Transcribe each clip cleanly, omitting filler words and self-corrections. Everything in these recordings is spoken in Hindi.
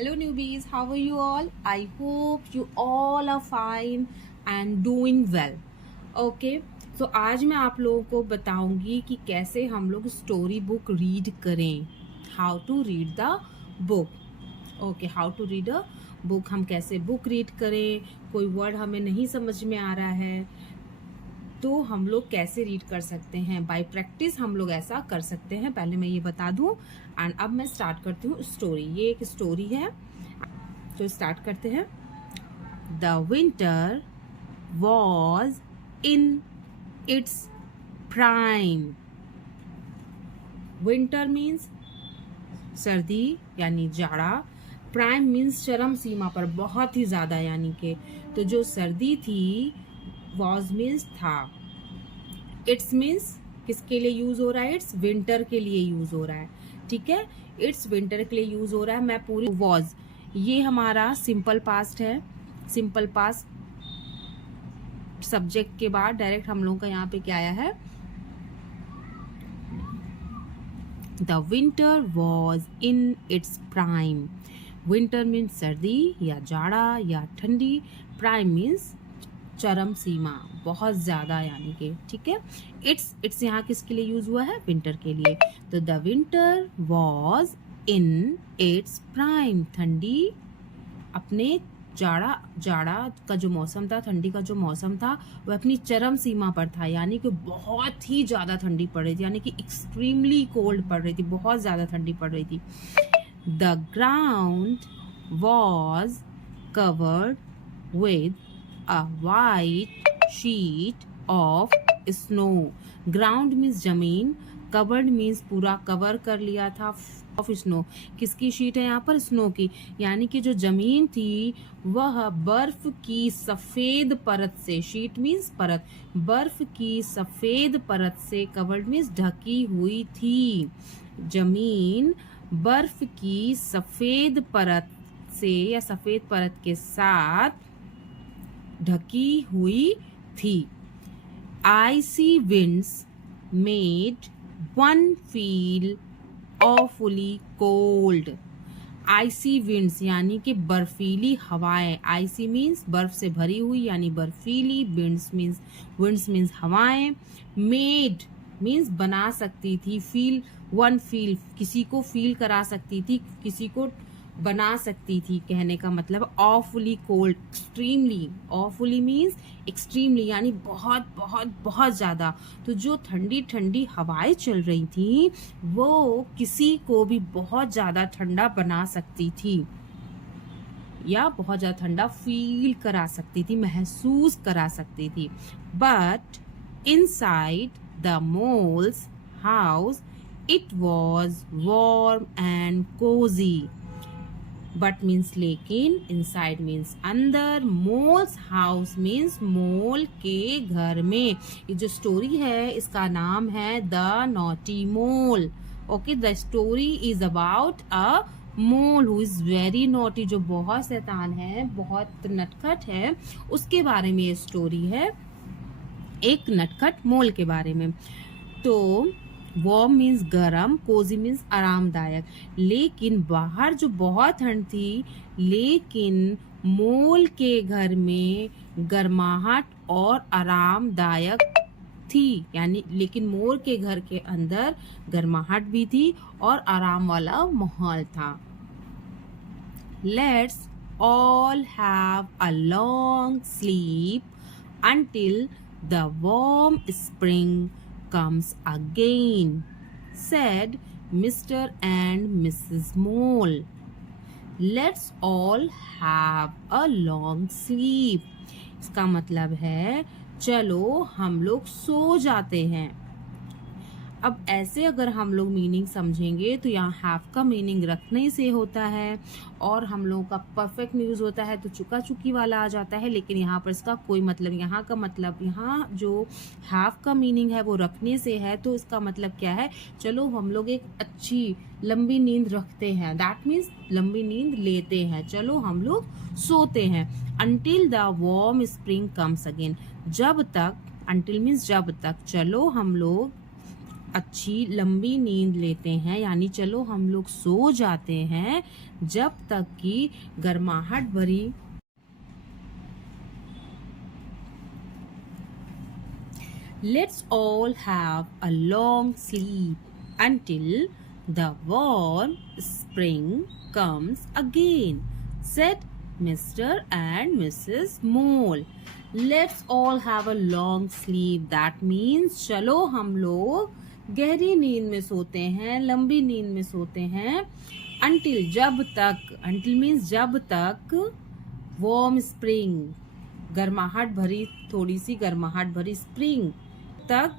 Hello newbies, how are you all? I hope you all are fine and doing well. Okay, तो आज मैं आप लोगों को बताऊंगी कि कैसे हम लोग स्टोरी बुक रीड करें. How to read the book. Okay, how to read a book. हम कैसे बुक रीड करें. कोई वर्ड हमें नहीं समझ में आ रहा है तो हम लोग कैसे रीड कर सकते हैं. बाय प्रैक्टिस हम लोग ऐसा कर सकते हैं. पहले मैं ये बता दूं एंड अब मैं स्टार्ट करती हूँ स्टोरी. ये एक स्टोरी है तो स्टार्ट करते हैं. The winter was in its prime. Winter means सर्दी यानी जाड़ा. प्राइम मीन्स चरम सीमा पर, बहुत ही ज्यादा यानी कि. तो जो सर्दी थी वॉज मीन्स था. इट्स मीन्स किसके लिए यूज हो रहा है. इट्स विंटर के लिए यूज हो रहा है. ठीक है, इट्स विंटर के लिए यूज हो रहा है. मैं पूरी वॉज, ये हमारा सिंपल पास्ट है. सिंपल पास्ट सब्जेक्ट के बाद डायरेक्ट हम लोगों का यहाँ पे क्या आया है. The winter was in its prime. Winter means सर्दी या जाड़ा या ठंडी. प्राइम मीन्स चरम सीमा, बहुत ज्यादा यानी कि. ठीक है, इट्स यहाँ किसके लिए यूज हुआ है. विंटर के लिए. तो the winter was in its prime. ठंडी अपने जाड़ा का जो मौसम था, ठंडी का जो मौसम था वह अपनी चरम सीमा पर था. यानी कि बहुत ही ज्यादा ठंडी पड़ रही थी. यानी कि एक्सट्रीमली कोल्ड पड़ रही थी, बहुत ज्यादा ठंडी पड़ रही थी. The ground was covered with a white sheet of snow. Ground means जमीन. Covered means पूरा कवर कर लिया था. of snow, किसकी शीट है यहाँ पर. स्नो की. यानी कि जो जमीन थी वह बर्फ की सफेद परत से, शीट मीन्स परत, बर्फ की सफेद परत से, कवर्ड मीन्स ढकी हुई थी. जमीन बर्फ की सफेद परत से या सफेद परत के साथ ढकी हुई थी. Icy winds made one feel awfully cold. Icy winds यानी कि बर्फीली हवाएं. आइसी मीन्स बर्फ से भरी हुई यानी बर्फीली. विंड्स मीन्स हवाएं. मेड मीन्स बना सकती थी. फील, वन फील किसी को फील करा सकती थी, किसी को बना सकती थी. कहने का मतलब awfully cold, extremely. Awfully means extremely यानी बहुत बहुत बहुत ज्यादा. तो जो ठंडी ठंडी हवाएं चल रही थी वो किसी को भी बहुत ज्यादा ठंडा बना सकती थी या बहुत ज्यादा ठंडा फील करा सकती थी, महसूस करा सकती थी. But inside the mole's house it was warm and cosy. But means लेकिन, इनसाइड मीन्स अंदर, मोल्स हाउस मीन्स मोल के घर में. ये जो स्टोरी है इसका नाम है the naughty mole. Okay, the story is about a mole who is very naughty, जो बहुत शैतान है, बहुत नटखट है, उसके बारे में ये स्टोरी है, एक नटखट मोल के बारे में. तो वार्म मीन्स गरम, कोजी मीन्स आरामदायक. लेकिन बाहर जो बहुत ठंड थी, लेकिन मोल के घर में गर्माहट और आरामदायक थी. यानी लेकिन मोल के घर के अंदर गर्माहट भी थी और आराम वाला माहौल था. Let's all have a long sleep until the warm spring comes again, said Mr. and Mrs. Mole. Let's all have a long sleep. इसका मतलब है चलो हम लोग सो जाते हैं. अब ऐसे अगर हम लोग मीनिंग समझेंगे तो यहाँ हैव का मीनिंग रखने से होता है और हम लोगों का परफेक्ट में यूज होता है तो चुका चुकी वाला आ जाता है. लेकिन यहाँ पर इसका कोई मतलब, यहाँ का मतलब, यहाँ जो हैव का मीनिंग है वो रखने से है. तो इसका मतलब क्या है, चलो हम लोग एक अच्छी लंबी नींद रखते हैं. दैट मीन्स लंबी नींद लेते हैं, चलो हम लोग सोते हैं. Until the warm spring comes again. जब तक, अंटिल मीन्स जब तक, चलो हम लोग अच्छी लंबी नींद लेते हैं, यानी चलो हम लोग सो जाते हैं जब तक कि गर्माहट भरी Let's all have a long sleep until the warm spring comes again, said Mr. and Mrs. Mole. Let's all have a long sleep. That means चलो हम लोग गहरी नींद में सोते हैं, लंबी नींद में सोते हैं until जब तक, until means जब तक warm spring गर्माहट भरी, थोड़ी सी गर्माहट भरी स्प्रिंग तक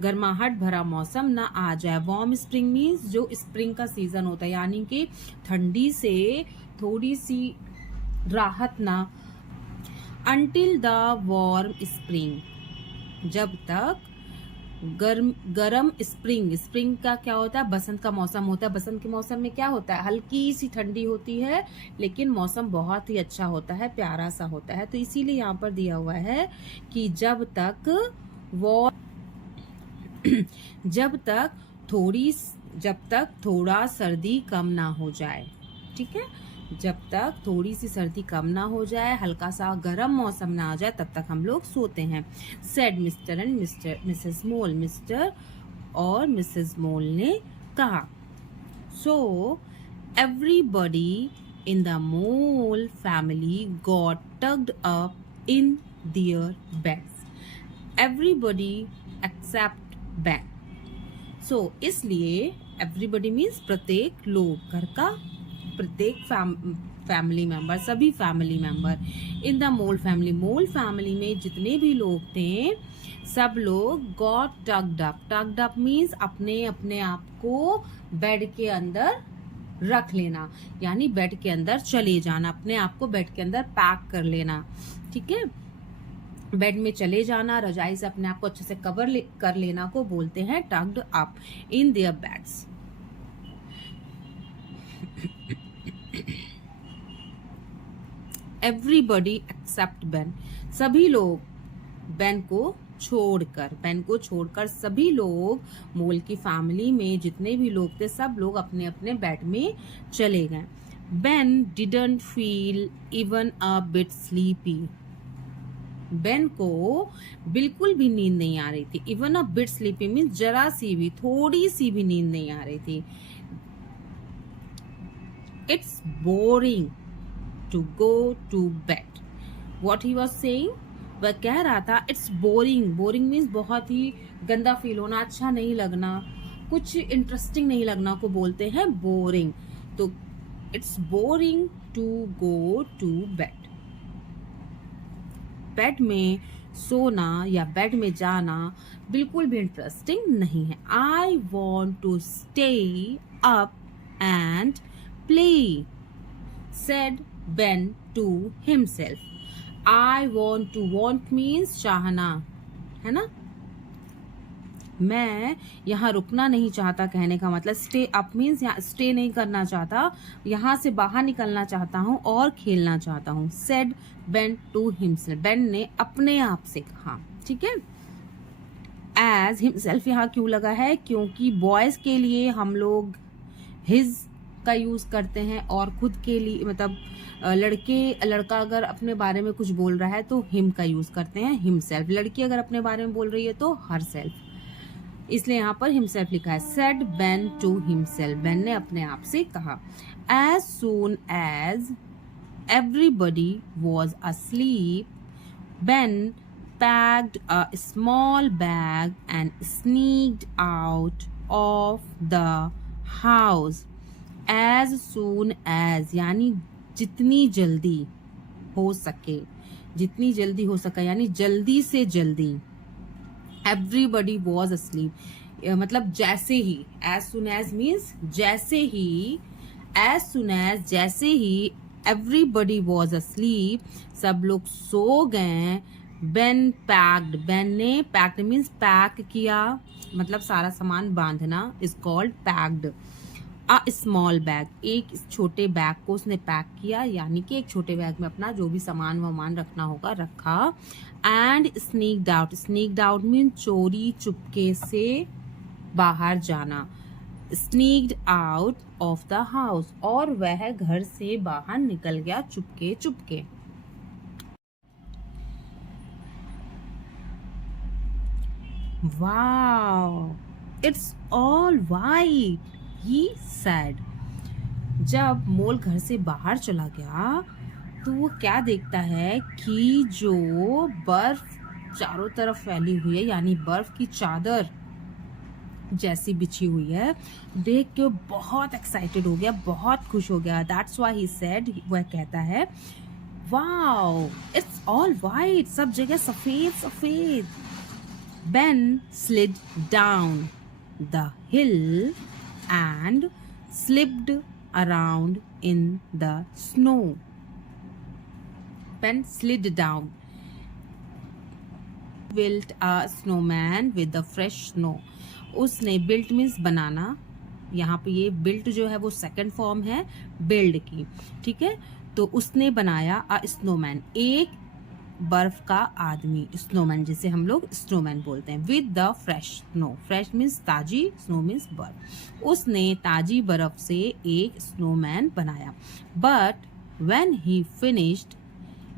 गर्माहट भरा मौसम ना आ जाए। वार्म स्प्रिंग मीन्स जो स्प्रिंग का सीजन होता है, यानी कि ठंडी से थोड़ी सी राहत ना। अंटिल द वार्म स्प्रिंग जब तक गरम स्प्रिंग का क्या होता है, बसंत का मौसम होता है। बसंत के मौसम में क्या होता है, हल्की सी ठंडी होती है लेकिन मौसम बहुत ही अच्छा होता है, प्यारा सा होता है। तो इसीलिए यहाँ पर दिया हुआ है कि जब तक थोड़ा सर्दी कम ना हो जाए, ठीक है, जब तक थोड़ी सी सर्दी कम ना हो जाए, हल्का सा गर्म मौसम ना आ जाए, तब तक हम लोग सोते हैं। Said mister and missus Mole, mister और मिसेस मोल ने कहा। So everybody in the Mole family got tucked up in their beds, everybody except Ben. So इसलिए एवरीबडी मीन्स प्रत्येक लोग, घर का प्रत्येक फैमिली मेंबर, सभी family member in the Mole family में जितने भी लोग थे सब लोग गॉट टग्ड अप मीन्स अपने आप को बेड के अंदर रख लेना, यानी बेड के अंदर चले जाना, अपने आप को बेड के अंदर पैक कर लेना, ठीक है, बेड में चले जाना, रजाई से अपने आप को अच्छे से कवर कर लेना को बोलते हैं tucked up in their beds. Everybody except Ben, सभी लोग बेन को छोड़कर सभी लोग मोल की फैमिली में जितने भी लोग थे सब लोग अपने अपने बेड में चले गए। Ben didn't feel even a bit sleepy, Ben को बिल्कुल भी नींद नहीं आ रही थी। Even a bit sleepy means जरा सी भी, थोड़ी सी भी नींद नहीं आ रही थी। It's boring to go to bed. What he was saying, वह कह रहा था इट्स बोरिंग मीन्स बहुत ही गंदा फील होना, अच्छा नहीं लगना, कुछ इंटरेस्टिंग नहीं लगना को बोलते हैं बोरिंग। तो it's boring to go to bed, bed में सोना या बेड में जाना बिल्कुल भी इंटरेस्टिंग नहीं है। I want to stay up and play, said Ben to himself. I want means चाहना, है ना, मैं यहाँ रुकना नहीं चाहता, कहने का मतलब स्टे अप मीन्स यहाँ स्टे नहीं करना चाहता, यहाँ से बाहर निकलना चाहता हूँ और खेलना चाहता हूँ। said Ben to himself, Ben ने अपने आप से कहा, ठीक है। as himself यहाँ क्यों लगा है, क्योंकि बॉयज के लिए हम लोग his का यूज करते हैं और खुद के लिए मतलब लड़का अगर अपने बारे में कुछ बोल रहा है तो हिम का यूज करते हैं, हिमसेल्फ। लड़की अगर अपने बारे में बोल रही है तो हर सेल्फ, इसलिए यहाँ पर हिमसेल्फ लिखा है। Said Ben to himself, Ben ने अपने आप से कहा। As soon as everybody was asleep, Ben packed a small bag and sneaked out of the house. As soon as यानी जितनी जल्दी हो सके, यानी जल्दी से जल्दी। Everybody was asleep मतलब जैसे ही, as soon as means जैसे ही, as soon as जैसे ही everybody was asleep सब लोग सो गए। Ben packed, Ben ने packed means पैक किया, मतलब सारा सामान बांधना is called packed. A small bag, एक छोटे बैग को उसने पैक किया, यानी कि एक छोटे बैग में अपना जो भी सामान वामान रखना होगा रखा। एंड स्नीक्ड आउट मीन चोरी चुपके से बाहर जाना। Sneaked out of the house, और वह घर से बाहर निकल गया Chupke Chupke. Wow, it's all white, he said. जब मोल घर से बाहर चला गया तो वो क्या देखता है कि जो बर्फ चारों तरफ फैली हुई है, यानी बर्फ की चादर जैसी बिछी हुई है, देख के बहुत एक्साइटेड हो गया, बहुत खुश हो गया। दैट्स व्हाई ही सेड, वह कहता है वाओ इट्स ऑल वाइट, सब जगह सफेद सफेद। Ben slid down the hill and slipped around in the snow. Ben slid down. Built a snowman with the fresh snow. उसने built means बनाना, यहाँ पे ये built जो है वो सेकंड फॉर्म है build की, ठीक है। तो उसने बनाया a snowman, एक बर्फ का आदमी, स्नोमैन जिसे हम लोग स्नोमैन बोलते हैं, with the fresh snow. Fresh means ताजी, स्नो मीन्स बर्फ। उसने ताजी बर्फ से एक स्नोमैन बनाया। But when he finished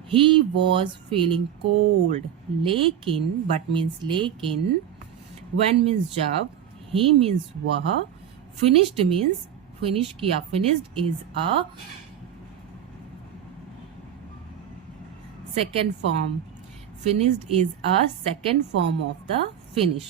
he was feeling cold. लेकिन, बट मीन्स लेकिन, व्हेन मीन्स जब, ही मीन्स वह, फिनिश्ड मीन्स फिनिश किया। Finished is a second form. Finished is a second form of the finish.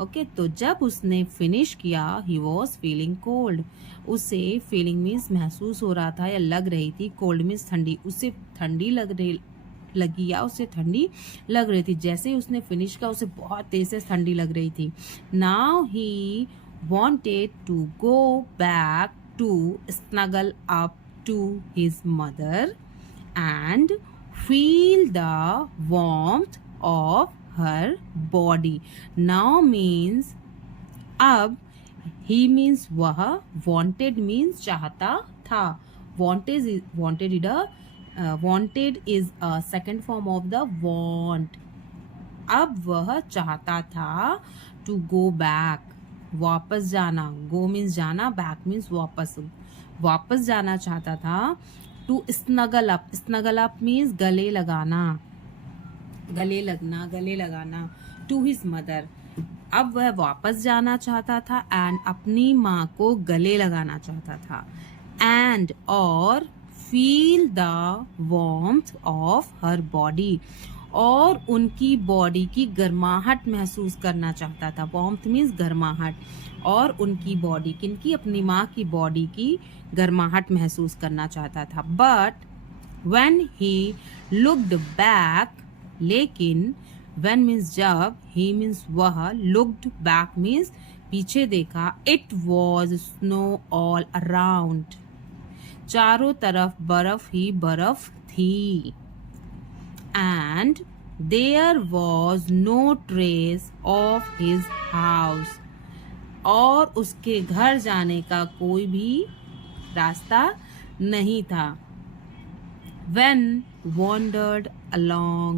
Okay, तो जब उसने फिनिश किया ही वॉज फीलिंग कोल्ड, उसे फीलिंग मीन्स महसूस हो रहा था या लग रही थी, कोल्ड मीन्स ठंडी, उसे ठंडी लगी या उसे ठंडी लग रही थी। जैसे ही उसने फिनिश किया उसे बहुत तेज से ठंडी लग रही थी। Now he wanted to go back to snuggle up to his mother and feel the warmth of her body. Now means अब, he means वह, wanted means चाहता था। Wanted is a second form of the want. अब वह चाहता था to go back, वापस जाना। go means जाना, back means वापस जाना चाहता था। टू स्नगल अप मीन्स गले लगाना, गले लगाना। टू हिज मदर, अब वह वापस जाना चाहता था एंड अपनी माँ को गले लगाना चाहता था। एंड और feel the warmth of her body, और उनकी बॉडी की गर्माहट महसूस करना चाहता था। वार्मथ मीन्स गर्माहट, और उनकी बॉडी, किनकी, अपनी माँ की बॉडी की गर्माहट महसूस करना चाहता था। But when he looked back, लेकिन, व्हेन मीन्स जब, ही मीन्स वह, लुक्ड बैक मीन्स पीछे देखा, it was snow all around, चारों तरफ बर्फ ही बर्फ थी। And there was no trace of his house, और उसके घर जाने का कोई भी रास्ता नहीं था। When wandered along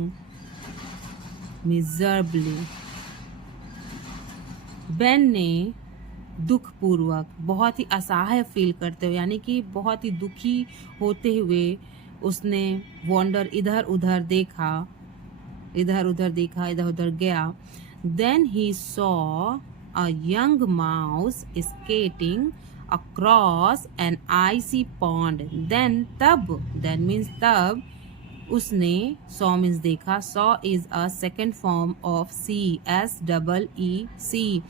miserably, Ben ने दुखपूर्वक, बहुत ही असहाय फील करते हुए, यानी कि बहुत ही दुखी होते हुए उसने वॉन्डर, इधर उधर देखा, इधर उधर गया। Then he saw a young mouse skating across an icy pond. Then means तब, उसने, saw means देखा, saw is a second form of see, SEEC।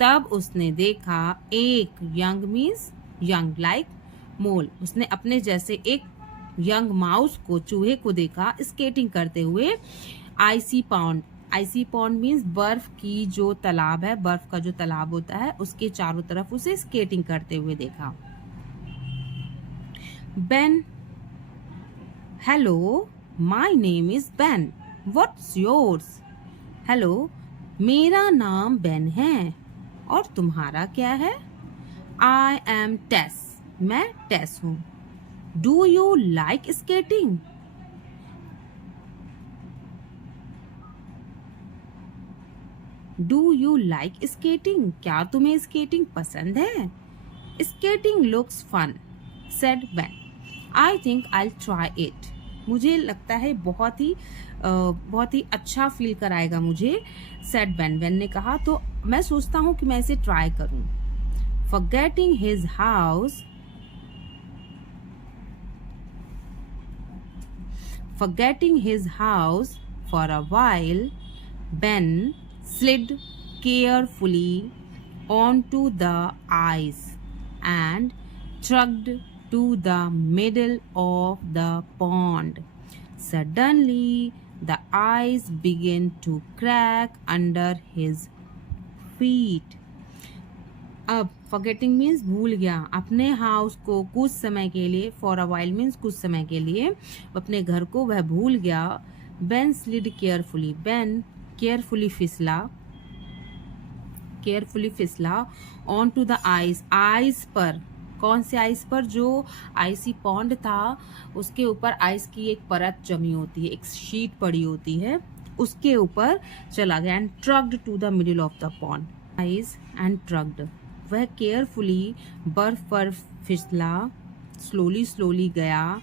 तब उसने देखा एक, young means young like मोल, उसने अपने जैसे एक यंग माउस को, चूहे को देखा स्केटिंग करते हुए आइसी पॉन्ड मीन्स बर्फ की जो तालाब है, बर्फ का जो तालाब होता है उसके चारों तरफ उसे स्केटिंग करते हुए देखा। Ben, hello, my name is Ben, what's yours. Hello, मेरा नाम बेन है, और तुम्हारा क्या है। I am Tess. मैं टेस हूँ. Do you like skating? Do you like skating? क्या तुम्हें स्केटिंग पसंद है? Skating looks fun, said Ben. I think I'll try it. मुझे लगता है बहुत ही अच्छा फील कराएगा मुझे, said Ben. Ben ने कहा तो मैं सोचता हूँ कि मैं इसे ट्राई करूँ. Forgetting his house for a while, Ben slid carefully onto the ice and trudged to the middle of the pond. Suddenly, the ice began to crack under his feet. अब forgetting means भूल गया अपने हाउस को कुछ समय के लिए. for a while means कुछ समय के लिए अपने घर को वह भूल गया. Ben slid carefully. Ben carefully फिसला onto the ice. Ice पर. कौन से आइस पर? जो आइसी पॉन्ड था उसके ऊपर आइस की एक परत जमी होती है, एक शीट पड़ी होती है, उसके ऊपर चला गया. And trucked to the middle of the pond. Ice and trucked. वह केयरफुली बर्फ पर फिसला, स्लोली गया,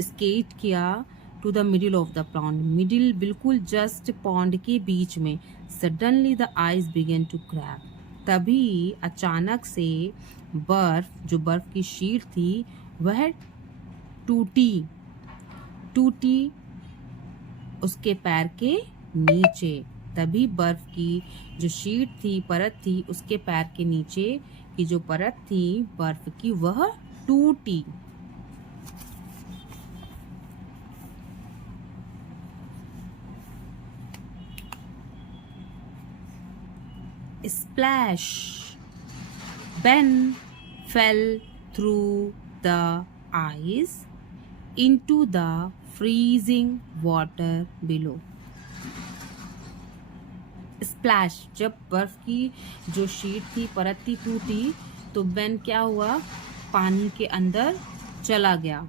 स्केट किया to the middle of the pond. Middle बिल्कुल जस्ट पॉन्ड के बीच में. Suddenly the ice began to crack. तभी अचानक से जो बर्फ की शीट थी वह टूटी उसके पैर के नीचे. तभी बर्फ की जो शीट थी, परत थी, उसके पैर के नीचे की जो परत थी बर्फ की वह टूटी. Splash. Ben fell through the ice into the freezing water below. Splash. जब बर्फ की जो शीट थी, परत थी, टूटी तो बेन क्या हुआ? पानी के अंदर चला गया.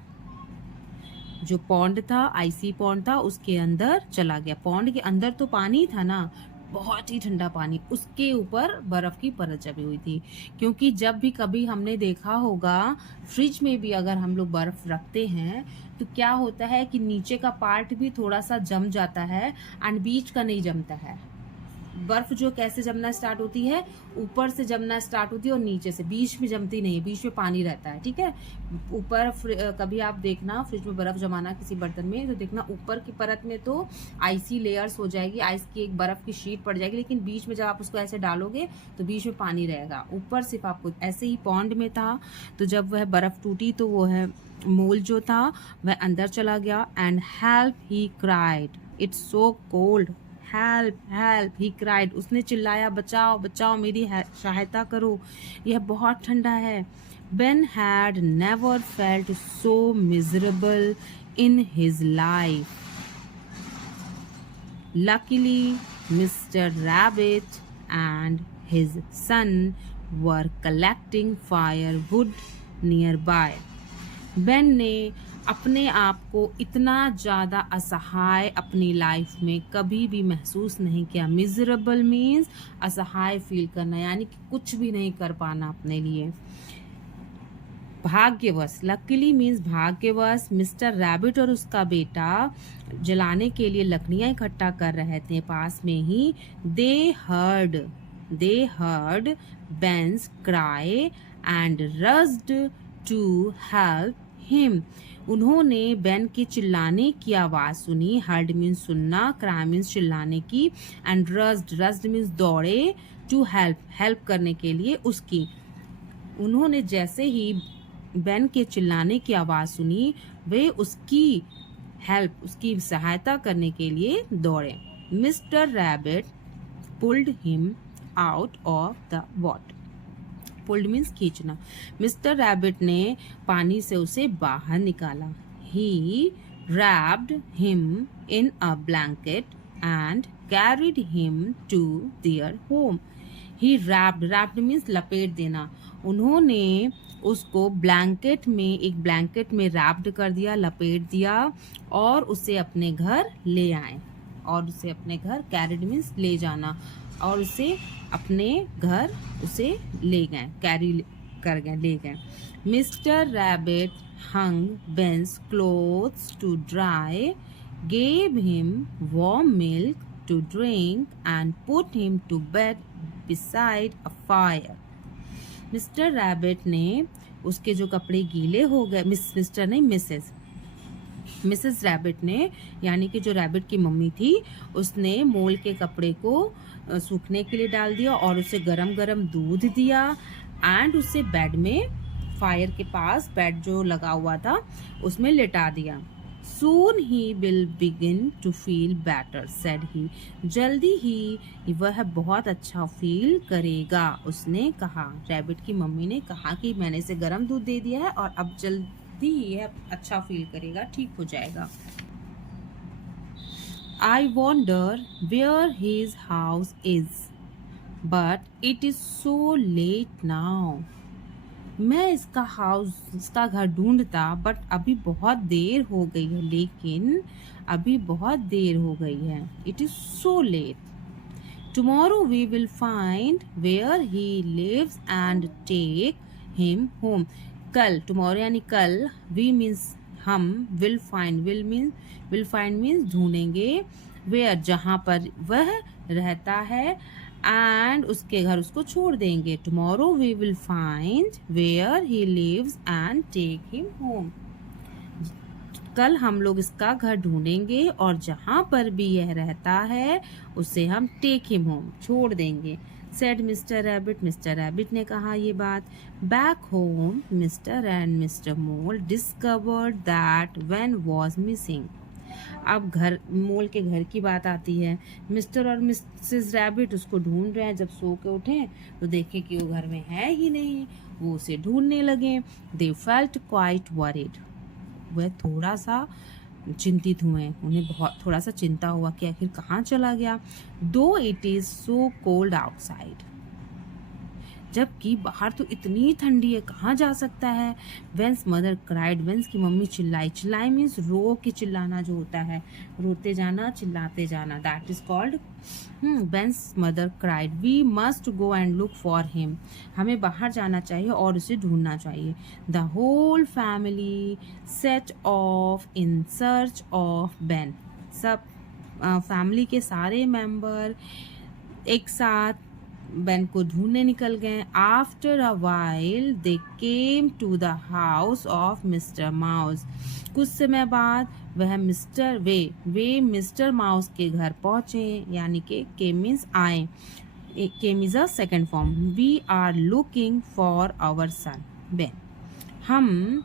जो पॉन्ड था, आइसी पॉन्ड था, उसके अंदर चला गया. पॉन्ड के अंदर तो पानी था ना, बहुत ही ठंडा पानी, उसके ऊपर बर्फ की परत जमी हुई थी. क्योंकि जब भी कभी हमने देखा होगा फ्रिज में भी अगर हम लोग बर्फ रखते हैं तो क्या होता है कि नीचे का पार्ट भी थोड़ा सा जम जाता है एंड बीच का नहीं जमता है. बर्फ जो कैसे जमना स्टार्ट होती है? ऊपर से जमना स्टार्ट होती है और नीचे से. बीच में जमती नहीं है, बीच में पानी रहता है. ठीक है. ऊपर कभी आप देखना फ्रिज में बर्फ जमाना किसी बर्तन में, तो देखना ऊपर की परत में तो आइसी लेयर्स हो जाएगी, आइस की एक बर्फ की शीट पड़ जाएगी, लेकिन बीच में जब आप उसको ऐसे डालोगे तो बीच में पानी रहेगा. ऊपर सिर्फ आपको. ऐसे ही पॉन्ड में था, तो जब वह बर्फ टूटी तो वो है मोल जो था वह अंदर चला गया. And help he cried, it's so cold. Help he cried. उसने चिल्लाया, बचाओ मेरी सहायता करो, यह बहुत ठंडा है. Ben had never felt so miserable in his life. Luckily, Mr. Rabbit and his son were collecting firewood nearby. Ben ने अपने आप को इतना ज़्यादा असहाय अपनी लाइफ में कभी भी महसूस नहीं किया. मिजरेबल मीन्स असहाय फील करना, यानी कि कुछ भी नहीं कर पाना अपने लिए. भाग्यवश. लकीली मीन्स भाग्यवश. मिस्टर रैबिट और उसका बेटा जलाने के लिए लकड़ियाँ इकट्ठा कर रहे थे पास में ही. They heard Ben's cry and rushed to help him. उन्होंने बेन के चिल्लाने की आवाज सुनी. हर्ड मीन्स सुनना, क्राई मीन्स चिल्लाने की, एंड रस्ड मीन्स दौड़े, टू हेल्प करने के लिए उसकी. उन्होंने जैसे ही बेन के चिल्लाने की आवाज सुनी वे उसकी सहायता करने के लिए दौड़े. Mister rabbit pulled him out of the water. Pulled means खींचना. मिस्टर रैबिट ने पानी से उसे बाहर निकाला. ही wrapped him in a blanket and carried him to their home. He wrapped means लपेट देना. उन्होंने उसको एक ब्लैंकेट में रैप्ड कर दिया, लपेट दिया और उसे अपने घर ले आए। और उसे अपने घर, कैरिड मीन्स ले जाना, और उसे अपने घर उसे ले गए, कैरी कर गए, ले गए। Mister Rabbit hung Ben's clothes to dry, gave him warm milk to drink and put him to bed beside a fire. Mister rabbit ने उसके जो कपड़े गीले हो गए, मिस्टर नहीं, मिसेस रैबिट ने, यानी कि जो रैबिट की मम्मी थी, उसने मोल के कपड़े को सूखने के लिए डाल दिया और उसे गरम गरम दूध दिया एंड उसे बेड में, फायर के पास बेड जो लगा हुआ था उसमें लिटा दिया। Soon he will begin to feel better, said he. जल्दी ही वह बहुत अच्छा फील करेगा, उसने कहा। रैबिट की मम्मी ने कहा कि मैंने इसे गर्म दूध दे दिया है और अब जल्दी ही यह अच्छा फील करेगा, ठीक हो जाएगा। I wonder where his house is, but it is so late now. मैं इसका घर ढूंढता, बट अभी बहुत देर हो गई है, लेकिन अभी बहुत देर हो गई है। It is so late. Tomorrow we will find where he lives and take him home. कल, टुमारो यानी कल, वी मीन्स हम, विल फाइंड मीन्स ढूंढेंगे, वेयर जहाँ पर वह रहता है, एंड उसके घर उसको छोड़ देंगे। Tomorrow we will find where he lives and take him home. कल हम लोग इसका घर ढूंढेंगे और जहां पर भी यह रहता है उसे हम टेक हिम होम, छोड़ देंगे। Said mister rabbit, mister rabbit ने कहा ये बात। Back home mister and mister mole discovered that when was missing. अब मोल के घर की बात आती है। मिस्टर और मिसेस रैबिट उसको ढूंढ रहे हैं। जब सो के उठे तो देखे कि वो घर में है ही नहीं। वो उसे ढूंढने लगे। They felt quite worried. वह थोड़ा सा चिंतित हुए, उन्हें बहुत थोड़ा सा चिंता हुआ कि आखिर कहाँ चला गया। दो it is so cold outside, जबकि बाहर तो इतनी ठंडी है, कहाँ जा सकता है। वेंस मदर क्राइड, वेंस की मम्मी चिल्लाई। चिल्लाई मीन्स रो के चिल्लाना जो होता है, रोते जाना, चिल्लाते जाना, that is called. Ben's mother cried, we must go and look for him. हमें बाहर जाना चाहिए और उसे ढूंढना चाहिए। The whole family set off in search of Ben. सब फैमिली के सारे मेंबर एक साथ बेन को ढूंढने निकल गए। After a while they came to the house of Mr Mouse. कुछ समय बाद वह वे मिस्टर माउस के घर पहुंचे, यानी कि केम मीन्स आए। Came is a second form. We are looking for our son Ben. हम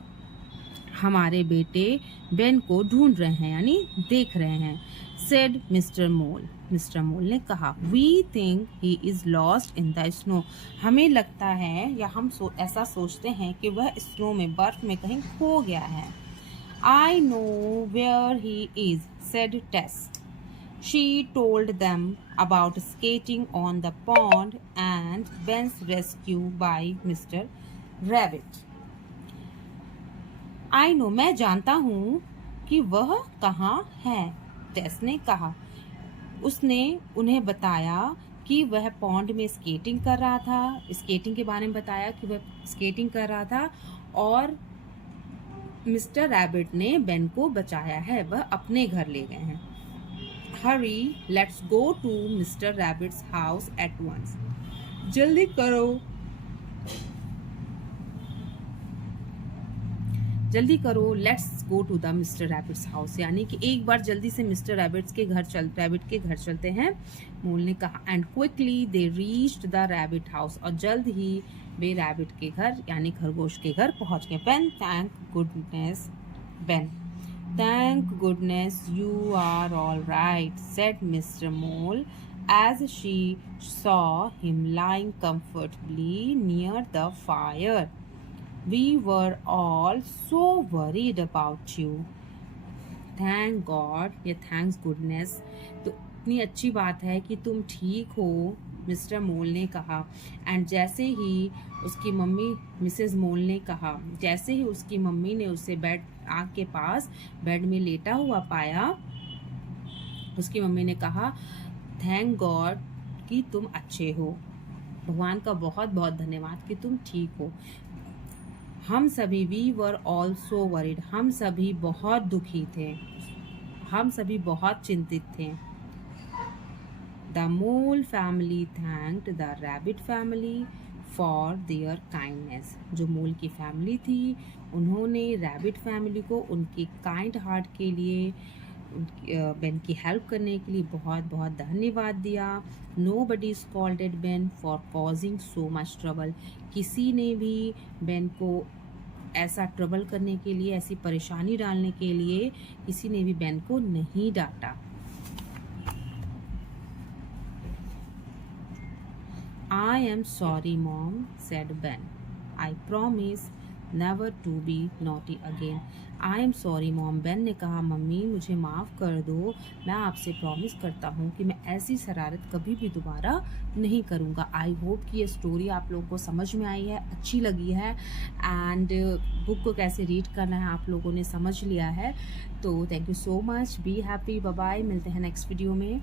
हमारे बेटे बेन को ढूंढ रहे हैं, यानी देख रहे हैं। Said Mr Mole, Mr Mole ने कहा। We think he is lost in the snow. हमें लगता है या हम ऐसा सोचते हैं कि वह स्नो में, बर्फ में कहीं खो गया है। I know where he is, said Tess. She told them about skating on the pond and Ben's rescue by Mr Rabbit. I know, मैं जानता हूँ कि वह कहाँ है, टेस ने कहा। उसने उन्हें बताया कि वह पॉन्ड में स्केटिंग कर रहा था, स्केटिंग के बारे में बताया कि वह स्केटिंग कर रहा था और मिस्टर रैबिट ने बेन को बचाया है, वह अपने घर ले गए हैं। Hurry, let's go to Mr Rabbit's house at once. जल्दी करो, let's go to the Mr Rabbit's house, यानी कि एक बार जल्दी से मिस्टर रैबिट के घर चलते हैं, मोल ने कहा। And quickly they reached the rabbit house, और जल्द ही वे रैबिट के घर यानी खरगोश के घर पहुंच गए। Thank goodness you are all right, said Mr Mole as she saw him lying comfortably near the fire. We were all so worried about you. Thank God, या thanks goodness, तो इतनी अच्छी बात है कि तुम ठीक हो, मिस्टर मोल ने कहा। एंड जैसे ही उसकी मम्मी मिसेस मोल ने कहा, जैसे ही उसकी मम्मी ने उसे बेड आग के पास बेड में लेटा हुआ पाया, उसकी मम्मी ने कहा, थैंक गॉड कि तुम अच्छे हो, भगवान का बहुत बहुत धन्यवाद कि तुम ठीक हो। हम सभी वी वर ऑल्सो वरिड, हम सभी बहुत दुखी थे, हम सभी बहुत चिंतित थे। The Mole family thanked the rabbit family for their kindness, जो मोल की फैमिली थी उन्होंने रैबिट फैमिली को उनकी काइंड हार्ट के लिए, बेन की हेल्प करने के लिए बहुत बहुत धन्यवाद दिया। Nobody scolded Ben for causing so much trouble, किसी ने भी बेन को ऐसा ट्रबल करने के लिए, ऐसी परेशानी डालने के लिए किसी ने भी बेन को नहीं डांटा। I am sorry mom, said Ben. I promise never to be naughty again. I am sorry mom, Ben ने कहा, मम्मी मुझे माफ़ कर दो, मैं आपसे प्रॉमिस करता हूँ कि मैं ऐसी शरारत कभी भी दोबारा नहीं करूँगा। आई होप कि ये स्टोरी आप लोगों को समझ में आई है, अच्छी लगी है, एंड बुक को कैसे रीड करना है आप लोगों ने समझ लिया है। तो thank you so much, be happy, bye bye, मिलते हैं नेक्स्ट वीडियो में।